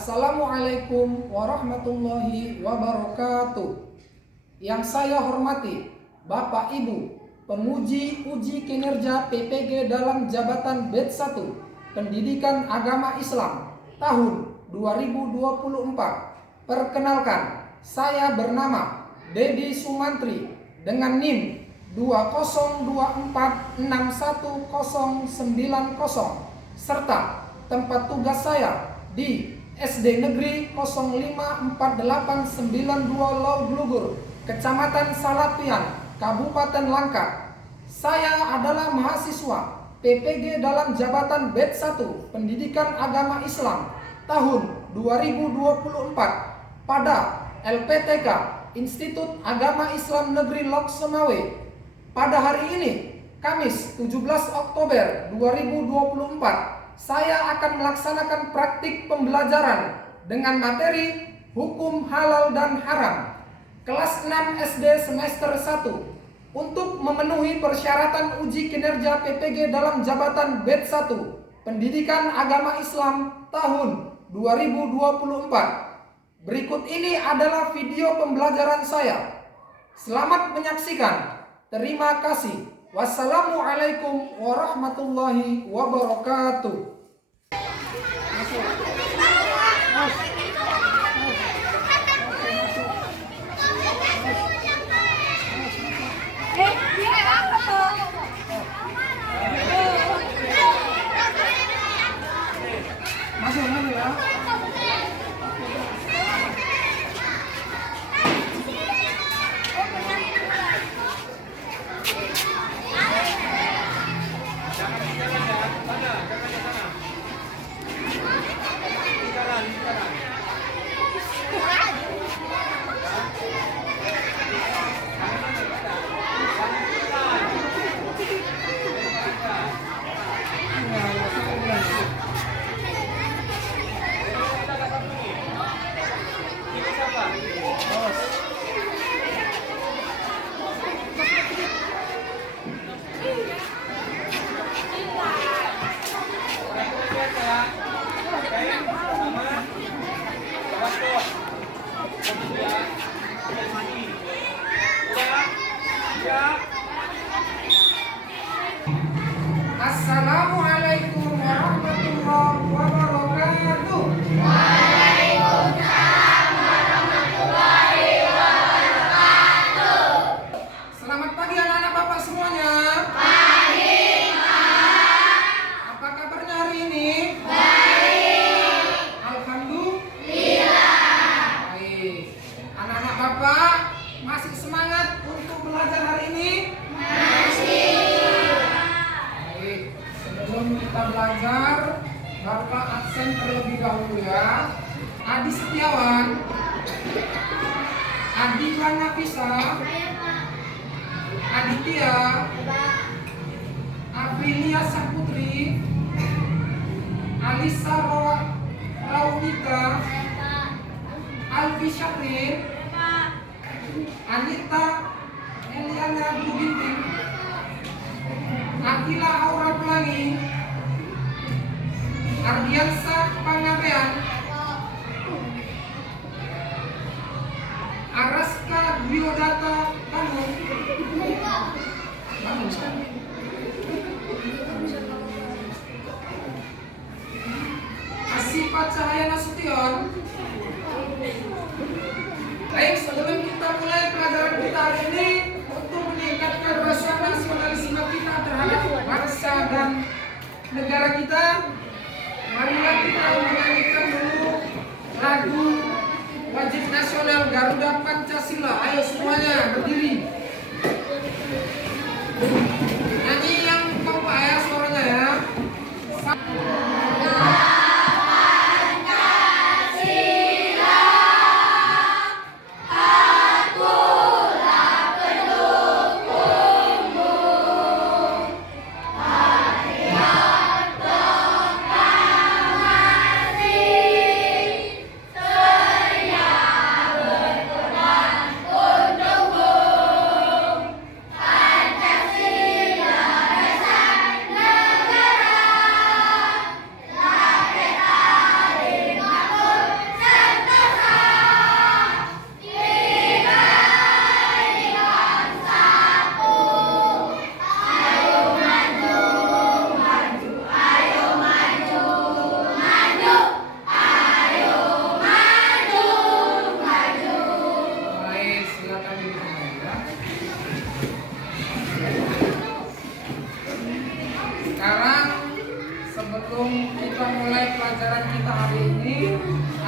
Assalamualaikum warahmatullahi wabarakatuh. Yang saya hormati Bapak Ibu penguji uji kinerja PPG dalam jabatan Batch 1 Pendidikan Agama Islam tahun 2024. Perkenalkan, saya bernama Dedi Sumantri dengan NIM 202461090 serta tempat tugas saya di SD Negeri 054892 Lauglugur, Kecamatan Salapian, Kabupaten Langkat. Saya adalah mahasiswa PPG dalam jabatan Batch 1 Pendidikan Agama Islam tahun 2024 pada LPTK Institut Agama Islam Negeri Lok Semawe. Pada hari ini, Kamis 17 Oktober 2024, saya akan melaksanakan praktik pembelajaran dengan materi Hukum Halal dan Haram kelas 6 SD semester 1 untuk memenuhi persyaratan uji kinerja PPG dalam jabatan Batch 1 Pendidikan Agama Islam tahun 2024. Berikut ini adalah video pembelajaran saya. Selamat menyaksikan. Terima kasih. Wassalamualaikum warahmatullahi wabarakatuh. Masuk dulu ya. Assalamualaikum warahmatullahi wabarakatuh. Waalaikumsalam warahmatullahi wabarakatuh. Selamat pagi anak-anak Bapak semuanya. Pagi, Pak. Apa kabarnya hari ini? Baik. Alhamdulillah. Baik. Anak-anak Bapak masih semangat untuk belajar hari ini? Masih. Baik. Sebelum kita belajar, Bapak absen terlebih dahulu ya. Adi Setiawan, Adi Nafisa, Aditya, Aprilia Saputri, Alisa Raunita, Alfi Syafrin, Anita Eliana Buginting, Akila Aura Pelangi, Ardiansa Pangabean, Araska Biodata Bangun, Asifa Cahaya Nasution. Baik, sebelum kita mulai pelajaran kita hari ini, untuk meningkatkan rasa nasionalisme kita terhadap bangsa dan negara kita, marilah kita menyanyikan dulu lagu wajib nasional Garuda Pancasila. Ayo semuanya berdiri. Nyanyi yang kompak ya suaranya ya. Pancasila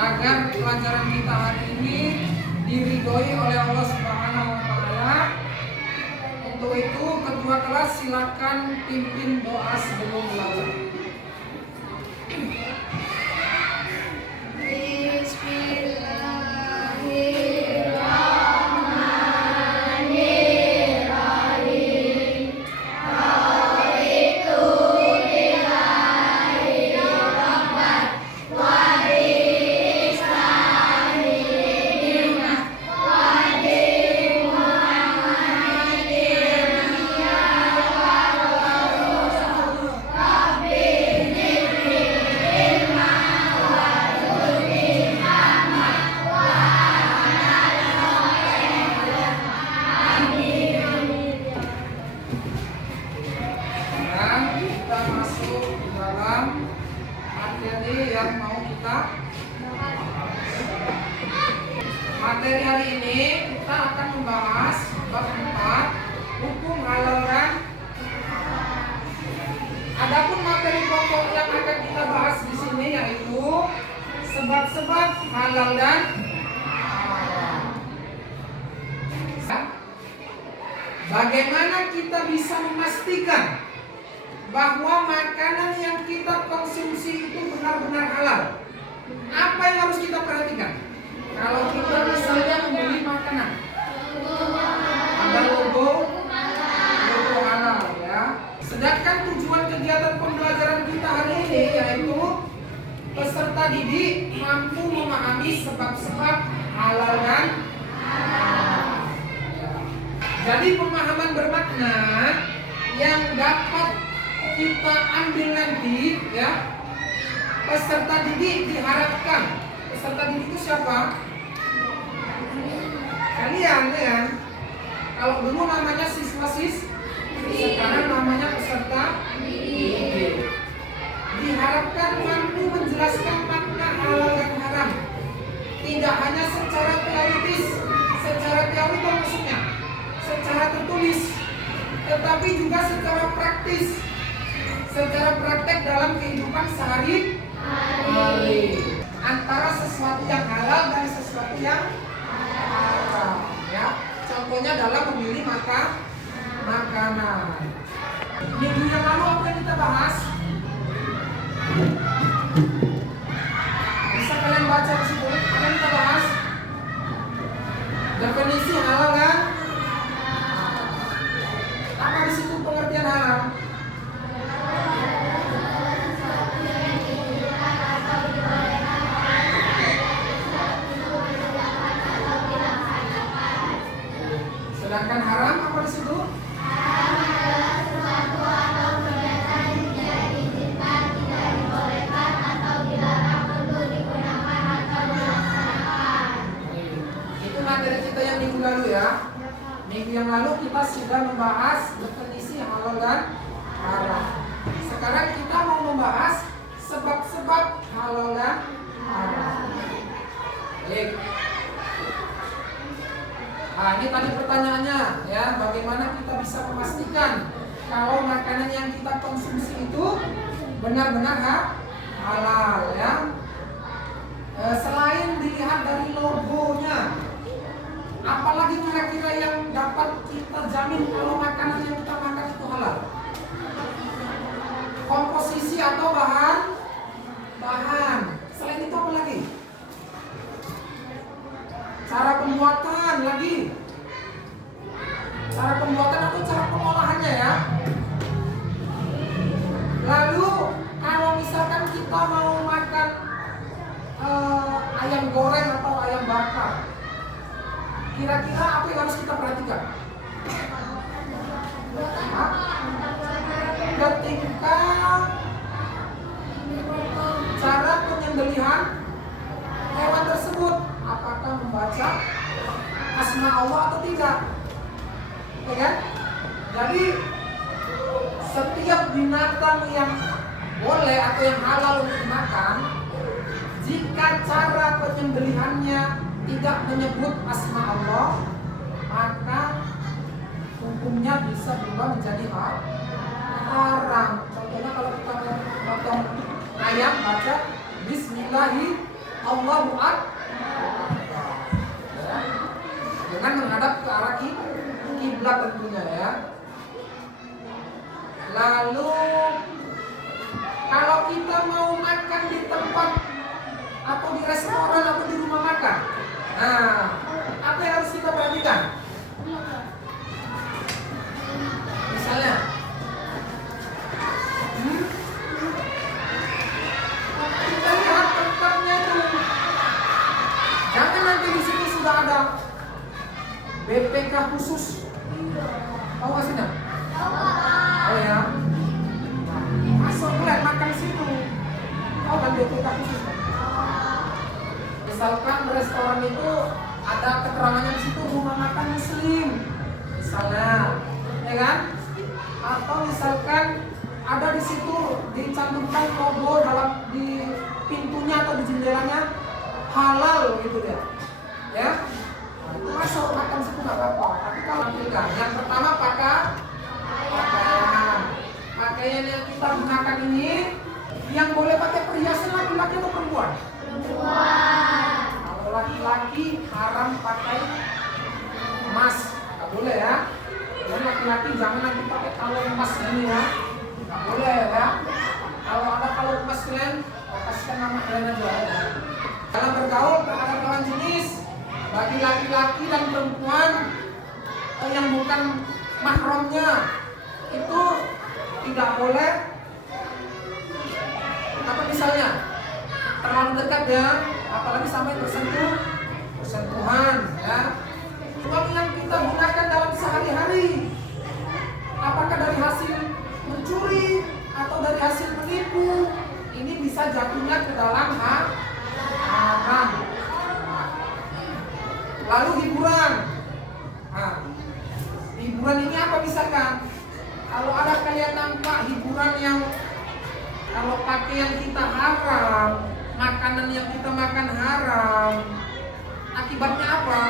agar pelajaran kita hari ini diridhoi oleh Allah Subhanahu wa taala. Untuk itu ketua kelas silakan pimpin doa sebelum belajar. Materi hari ini kita akan membahas bab 4 hukum halal dan haram. Adapun materi pokok yang akan kita bahas di sini yaitu sebab-sebab halal dan haram. Bagaimana kita bisa memastikan bahwa makanan yang kita konsumsi itu benar-benar halal? Apa yang harus kita perhatikan? Kalau kita misalnya membeli makanan, ada logo halal ya. Sedangkan tujuan kegiatan pembelajaran kita hari ini yaitu peserta didik mampu memahami sebab-sebab halal dan haram. Jadi pemahaman bermakna yang dapat kita ambil nanti ya. Peserta didik diharapkan. Peserta didik itu siapa? Kalian ya. Kalau dulu namanya siswa-siswi, sekarang namanya peserta didik. Diharapkan mampu menjelaskan makna halal dan haram. Tidak hanya secara teoritis, secara teori itu maksudnya, secara tertulis, tetapi juga secara praktis, secara praktek dalam kehidupan sehari-hari. Antara sesuatu yang halal dan sesuatu yang haram ya. Contohnya dalam memilih makanan. Minggu yang lalu apa yang kita bahas? Bisa kalian baca di situ. Apa yang kita bahas? Definisi halal dan haram. Apa di situ pengertian halal? Sedangkan haram apa di situ? Haram adalah sesuatu atau kegiatan yang tidak diizinkan, tidak dibolehkan atau dilarang untuk digunakan atau dilaksanakan. Itu materi kita yang minggu lalu ya. Minggu yang lalu kita sudah membahas definisi halal dan haram. Sekarang kita mau membahas sebab-sebab halal dan haram. Baik. Nah, ini tadi pertanyaannya ya, bagaimana kita bisa memastikan kalau makanan yang kita konsumsi itu benar-benar halal ya. Selain dilihat dari logonya, apalagi kira-kira yang dapat kita jamin kalau makanan yang kita makan itu halal? Komposisi atau bahan. Selain itu apa lagi? Cara pembuatan lagi. Cara pembuatan atau cara pengolahannya ya. Lalu kalau misalkan kita mau makan ayam goreng atau ayam bakar, kira-kira apa yang harus kita perhatikan? Ketika cara penyembelihan hewan tersebut, apakah membaca asma Allah atau tidak, ya kan? Jadi setiap binatang yang boleh atau yang halal untuk dimakan, jika cara penyembelihannya tidak menyebut asma Allah, maka hukumnya bisa berubah menjadi haram. Contohnya kalau kita potong ayam, baca Bismillahirrahmanirrahim. Allahu Akbar. Dengan menghadap ke arah kiblat tentunya ya. Lalu kalau kita mau makan di tempat atau di restoran atau di rumah makan, nah apa yang harus kita perhatikan? Misalnya, kita lihat tempatnya itu, jangan nanti di situ sudah ada BPK khusus. Tahu nggak sih? Oh ya, masuk boleh makan di situ. Oh dan BPK khusus. Misalkan restoran itu ada keterangannya di situ rumah makan Muslim, misalnya, ya kan? Atau misalkan ada di situ dicantumkan logo dalam di pintunya atau di jendelanya halal gitu ya, ya. Masuk makan situ nggak apa-apa. Tapi kalau tidak, yang pertama pakaian yang kita gunakan ini yang boleh pakai perhiasan laki-laki atau perempuan? Perempuan. Kalau laki-laki haram pakai emas, nggak boleh ya. Dan laki-laki jangan nanti pakai kalung emas ini ya, nggak boleh ya. Kalau ada kalung emas kalian, kasihkan nama kalian aja ya. Dalam bergaul terhadap lawan jenis, bagi laki-laki dan perempuan yang bukan mahramnya itu tidak boleh apa misalnya terlalu dekat ya, apalagi sampai bersentuhan ya. Uang yang kita gunakan dalam sehari-hari, apakah dari hasil mencuri atau dari hasil menipu, ini bisa jatuhnya ke dalam haram. Lalu hiburan. Nah, hiburan ini apa misalkan? Kalau ada kalian nampak hiburan yang kalau pakaian kita haram, makanan yang kita makan haram, akibatnya apa?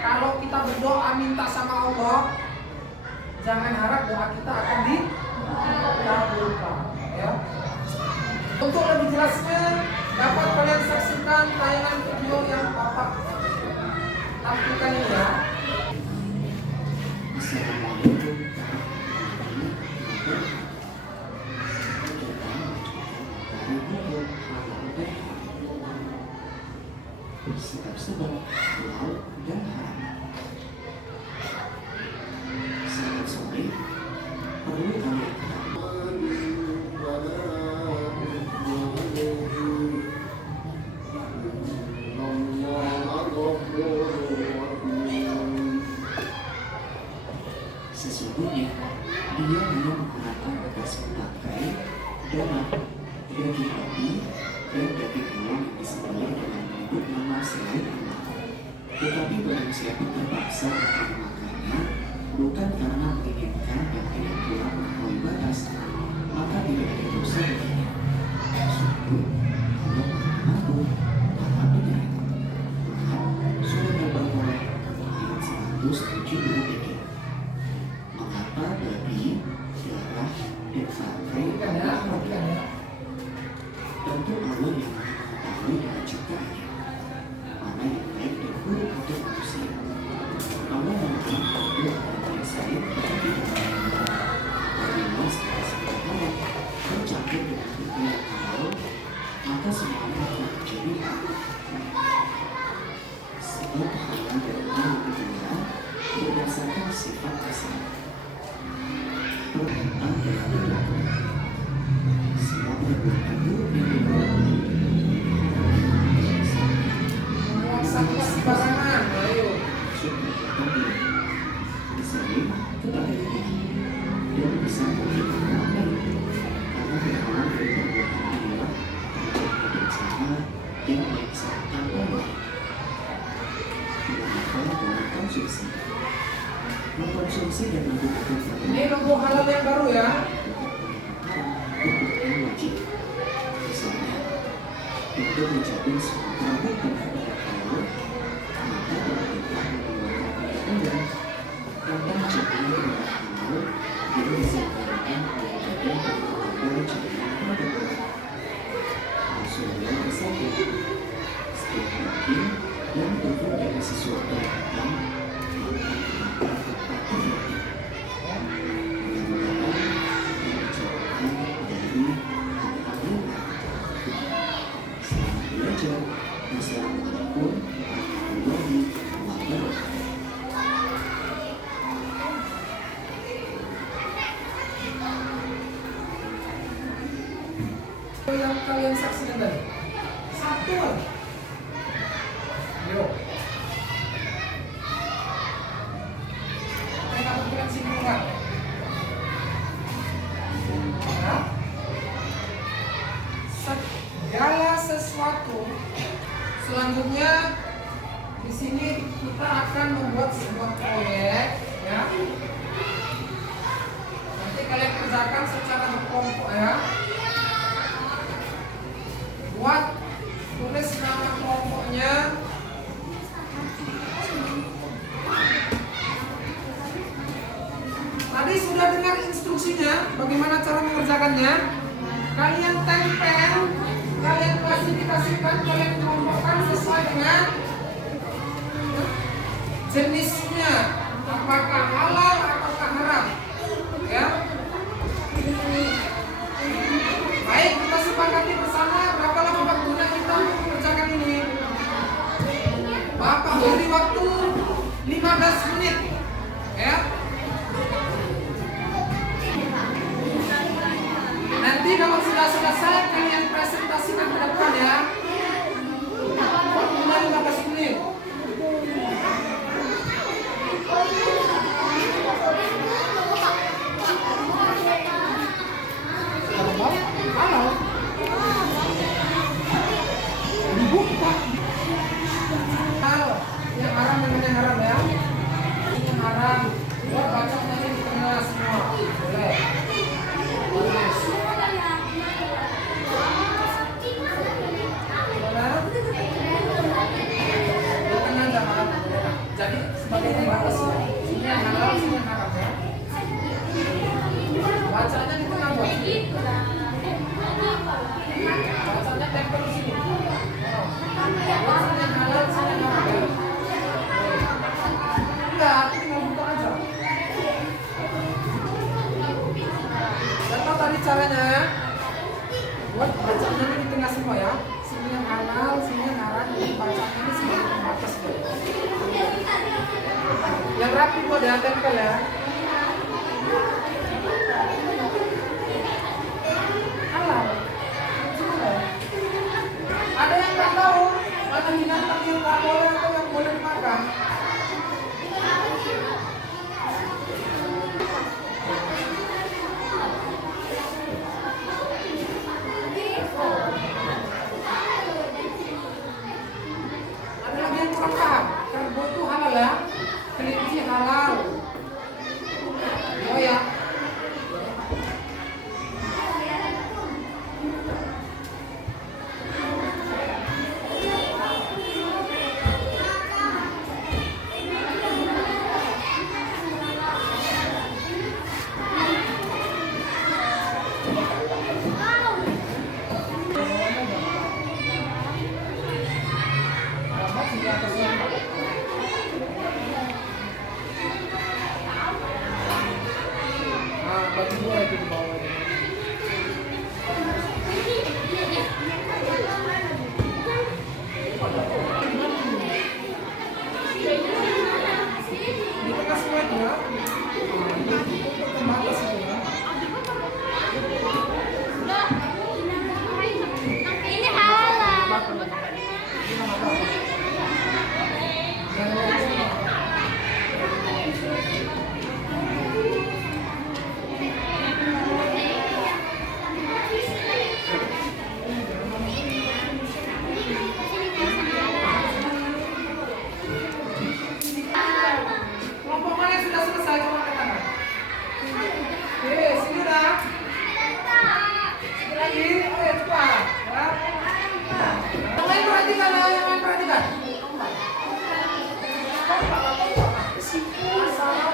Kalau kita berdoa minta sama Allah, jangan harap doa kita akan dikabulkan. Ya. Untuk lebih jelasnya, dapat kalian saksikan tayangan video yang Bapak tampilkan ini ya. Sebab halal dan haram. Saat sore perlu kami sesungguhnya dia hanya menggunakan atas memakai darah, daging babi dan daging hewan yang disembelih dengan menyebut nama selain Allah. Tetapi barang siapa terpaksa untuk memakannya, bukan karena menginginkan dan tidak pula melampaui batas, maka tidak ada dosa baginya. Sungguh, Allah Maha Maha Penyayang. Surat Al-Baqarah ayat 173. Mengapa babi, darah, dan bangkai haram? Tentu Allah yang mengetahui dengan ciptaannya mana yang baik dan buruk untuk manusia. Allah mengatakan bahwa ada sayang dan tidak. Apabila secara sederhana tercampur dengan benda yang halal, maka semuanya akan menjadi halal. Sebab halal dan haram kedua berdasarkan sifat asal. Perkataan dan perilaku. Semua perbuatan buruk yang dilakukan Sampai sembarangan, ayo. sudah tadi disaling kepada kita dan bisa memberikan orang lain karena berhalang dari perbuatan adalah menjadi bersama yang menyesalkan orang. Mengapa dalam konsumsi mengkonsumsi dan menggunakan Ini logo halal yang baru ya. hukum yang wajib. Misalnya, untuk mencapai sebuah produk dengan halal, maka pemerintah mengeluarkan undang-undang tentang jaminan produk halal yang diselenggarakan oleh badan pengelola jaminan produk halal. Rasulullah bersabda, penting yang terbuat dari sesuatu yang hitam, maka hati-hati menggunakan pembicarakan dari kata-kata. Selamat belajar. Wassalamualaikum warahmatullahi wabarakatuh. Yang kalian saksikan tadi satu lagi. Yo. Kita berikan simpulan. Nah, segala sesuatu selanjutnya di sini kita akan membuat sebuah proyek, ya. Nanti kalian kerjakan secara berkelompok, ya. Buat tulis nama kelompoknya. Tadi sudah dengar instruksinya bagaimana cara mengerjakannya. Kalian tempel, kalian klasifikasikan, kalian kelompokkan sesuai dengan jenisnya, apakah halal ataukah haram, ya. Baik, kita sepakati bersama berapa lama waktunya kita mengerjakan ini. Bapak beri waktu 15 menit, ya. Nanti kalau sudah selesai kalian presentasikan ke depan, ya. Waktunya 15 menit. Halo. Dibuka. Hal yang haram dengan yang haram, ya. Yang haram. Buat bacanya di tengah semua. Boleh. Tulis. Boleh. Di tengah jangan. Jadi sebagai pembatas. Sini yang halal, sini yang haram, ya. Bacanya di tengah, buat. Bacanya tempel di sini. Bacanya halal, sini yang haram. Enggak, tinggal buka aja. Contoh tadi caranya, buat bacanya ini di tengah semua, ya. Sini yang halal, sini yang haram. Bacanya ini sebagai pembatas, ya. Yang rapi buat ya, tempel, ya. Halal. Ada yang nggak tahu mana binatang yang nggak boleh atau yang boleh dimakan? Ada lagi yang kurang paham. Karbo itu halal, ya. Kelinci halal. Oh, ya. Bagi dua itu di bawah ini. Di tengah semua itu, ya. Untuk pembatas itu, ya. Ini halal. Kelompok mana yang sudah selesai? Coba angkat tangan. Oke, sini udah. Sini lagi. Oh ya, cepat. Ya. Yang lain perhatikan, ya. Yang lain perhatikan. Salah.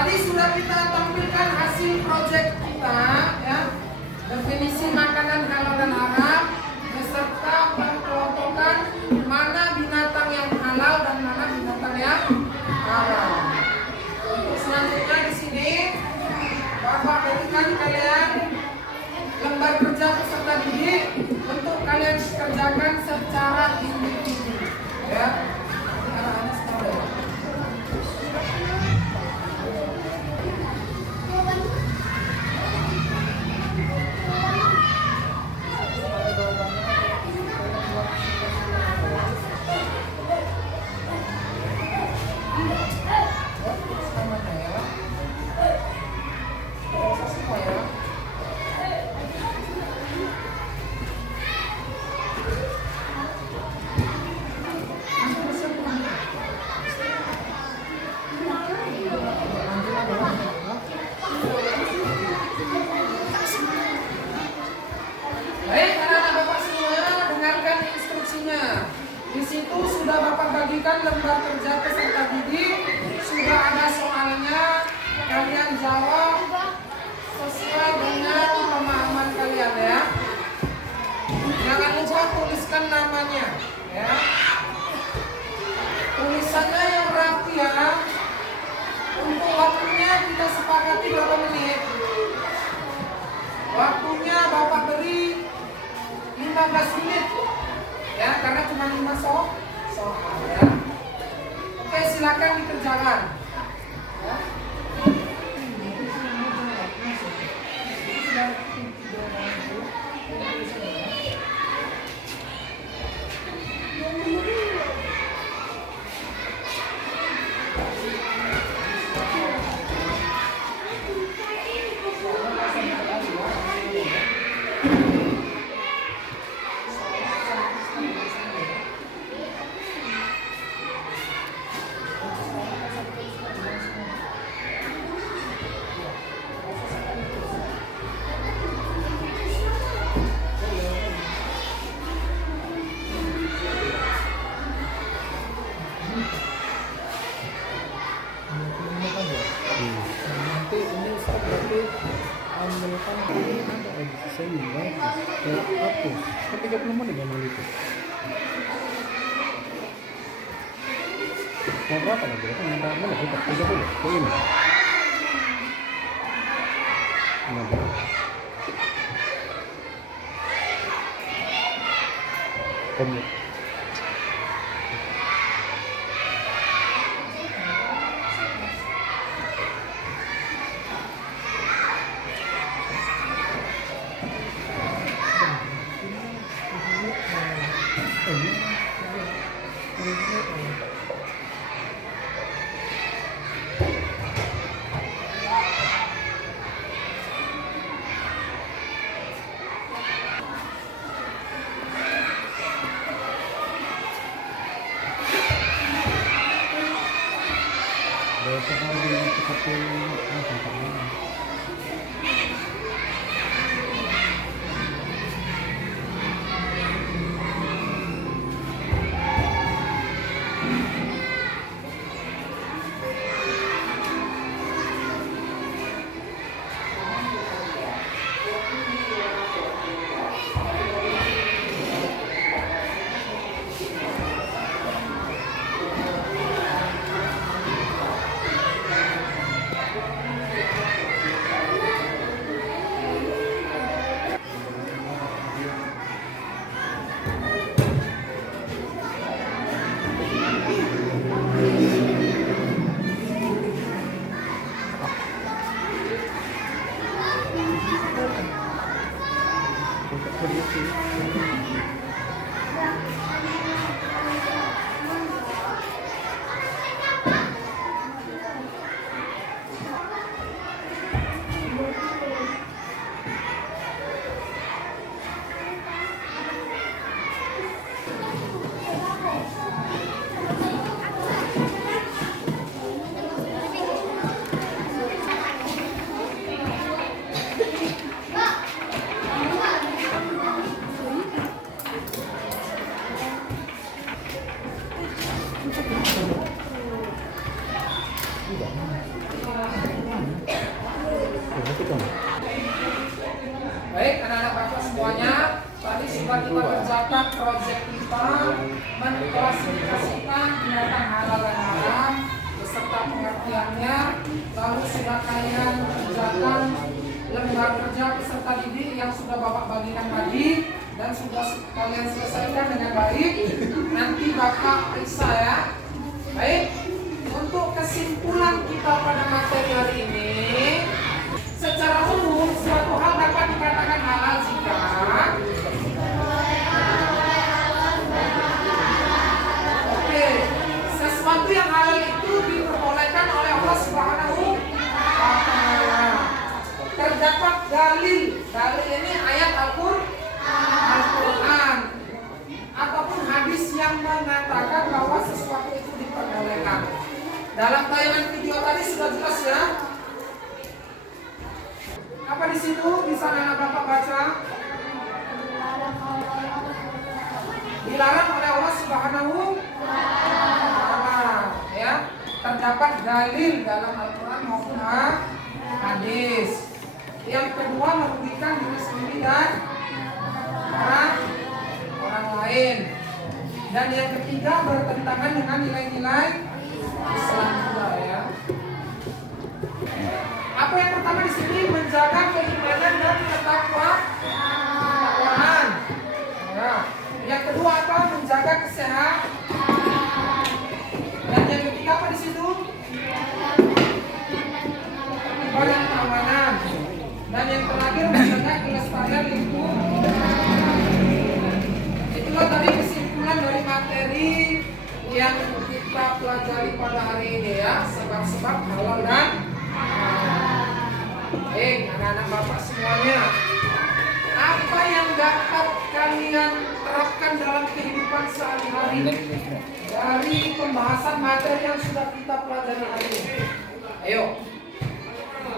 Tadi sudah kita tampilkan hasil proyek kita, ya, definisi makanan halal dan haram, beserta pengelompokan mana binatang yang halal dan mana binatang yang haram. Untuk selanjutnya di sini, Bapak berikan kalian lembar kerja peserta didik untuk kalian kerjakan secara individu, ya. Anak-anak sekalian. Baik, anak-anak Bapak semua, dengarkan instruksinya. Di situ sudah Bapak bagikan lembar kerja peserta didik, sudah ada soalnya. Kalian jawab sesuai dengan pemahaman kalian, ya. Jangan lupa tuliskan namanya, ya. Tulisannya yang rapi, ya. Untuk waktunya kita sepakati berapa menit. Waktunya Bapak beri 15 menit, ya, karena cuma 5 soal, ya. Oke, silakan dikerjakan, ya. Nanti ini berarti ambilkan sehingga hapus kan 30 menit yang itu mau berapa lagi kan minta mana kita 30 ke ini komit sekali seperti Tidak. Betul. Baik, anak-anak Bapak semuanya, tadi sudah kita kerjakan proyek kita mengklasifikasikan binatang halal dan haram beserta pengertiannya. Lalu sudah kalian kerjakan lembar kerja peserta didik yang sudah Bapak bagikan tadi dan sudah kalian selesaikan dengan baik. Nanti Bapak periksa ya. Baik, untuk kesimpulan kita pada materi hari ini, secara umum suatu hal dapat dikatakan halal jika sesuatu yang halal itu diperbolehkan oleh Allah Subhanahu wa Ta'ala. Terdapat dalil ini ayat Al-Quran ataupun hadis yang mengatakan bahwa sesuatu itu diperbolehkan. Dalam tayangan video tadi sudah jelas ya. Apa di situ? Bisa anak Bapak baca? Dilarang oleh Allah Subhanahu wa Ta'ala, ya. Terdapat dalil dalam Al-Quran maupun hadis. Yang kedua, merugikan diri sendiri dan orang lain. Dan yang ketiga, bertentangan dengan nilai-nilai Islam juga ya. Apa yang pertama di sini? Menjaga keimanan dan ketakwaan. Ya. Yang kedua apa? Menjaga kesehatan. Dan yang ketiga apa di situ? Ibadah keamanan. Dan yang terakhir menjaga kelestarian lingkungan. Itulah tadi kesimpulan dari materi yang kita pelajari pada hari ini ya, sebab-sebab halal dan baik, anak-anak Bapak semuanya, apa yang dapat kalian terapkan dalam kehidupan sehari-hari dari pembahasan materi yang sudah kita pelajari hari ini? Ayo,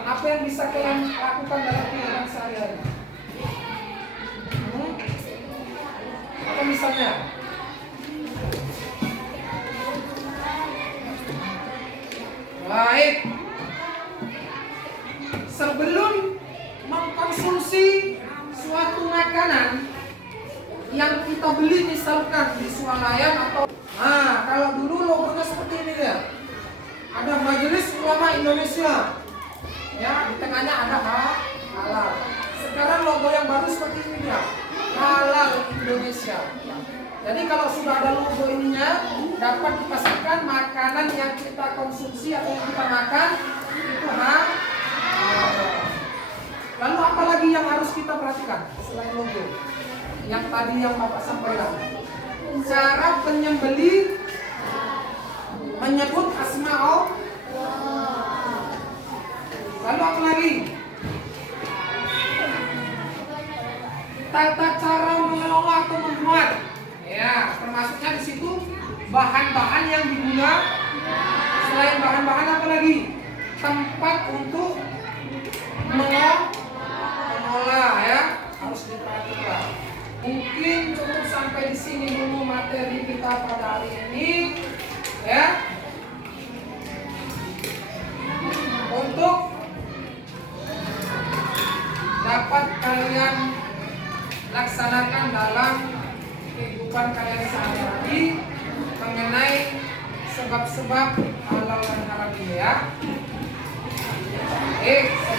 apa yang bisa kalian lakukan dalam kehidupan sehari-hari? Apa misalnya? Baik, sebelum mengkonsumsi suatu makanan yang kita beli misalkan di swalayan atau kalau dulu logonya seperti ini ya, ada Majelis Ulama Indonesia ya, di tengahnya ada halal. Sekarang logo yang baru seperti ini ya, Halal Indonesia. Jadi kalau sudah ada logo ininya, dapat dipastikan makanan yang kita konsumsi atau yang kita makan itu halal. Lalu apa lagi yang harus kita perhatikan selain logo? Yang tadi yang Bapak sampaikan, cara penyembeli menyebut asma Allah. Lalu apa lagi? Tata cara mengelola atau membuat. Ya, termasuknya di situ bahan-bahan yang digunakan. Selain bahan-bahan apa lagi? Tempat untuk mengolah ya, harus diperhatikan. Mungkin cukup sampai di sini dulu materi kita pada hari ini ya. Untuk dapat kalian laksanakan dalam kehidupan kalian sehari-hari mengenai sebab-sebab halal dan haram ini ya.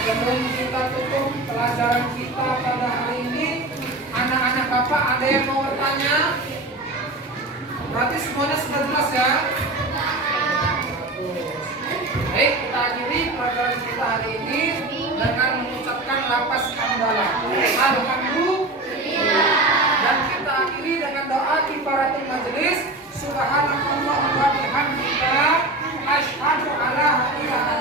Sebelum kita tutup pelajaran kita pada hari ini, anak-anak Bapak ada yang mau bertanya? Berarti semuanya sudah jelas ya? Baik, kita akhiri pelajaran kita hari ini dengan mengucapkan lafaz hamdalah. Alhamdulillah. Dan kita akhiri dengan doa kifaratul majelis. Subhanallah wa bihamdika asyhadu alla ilaha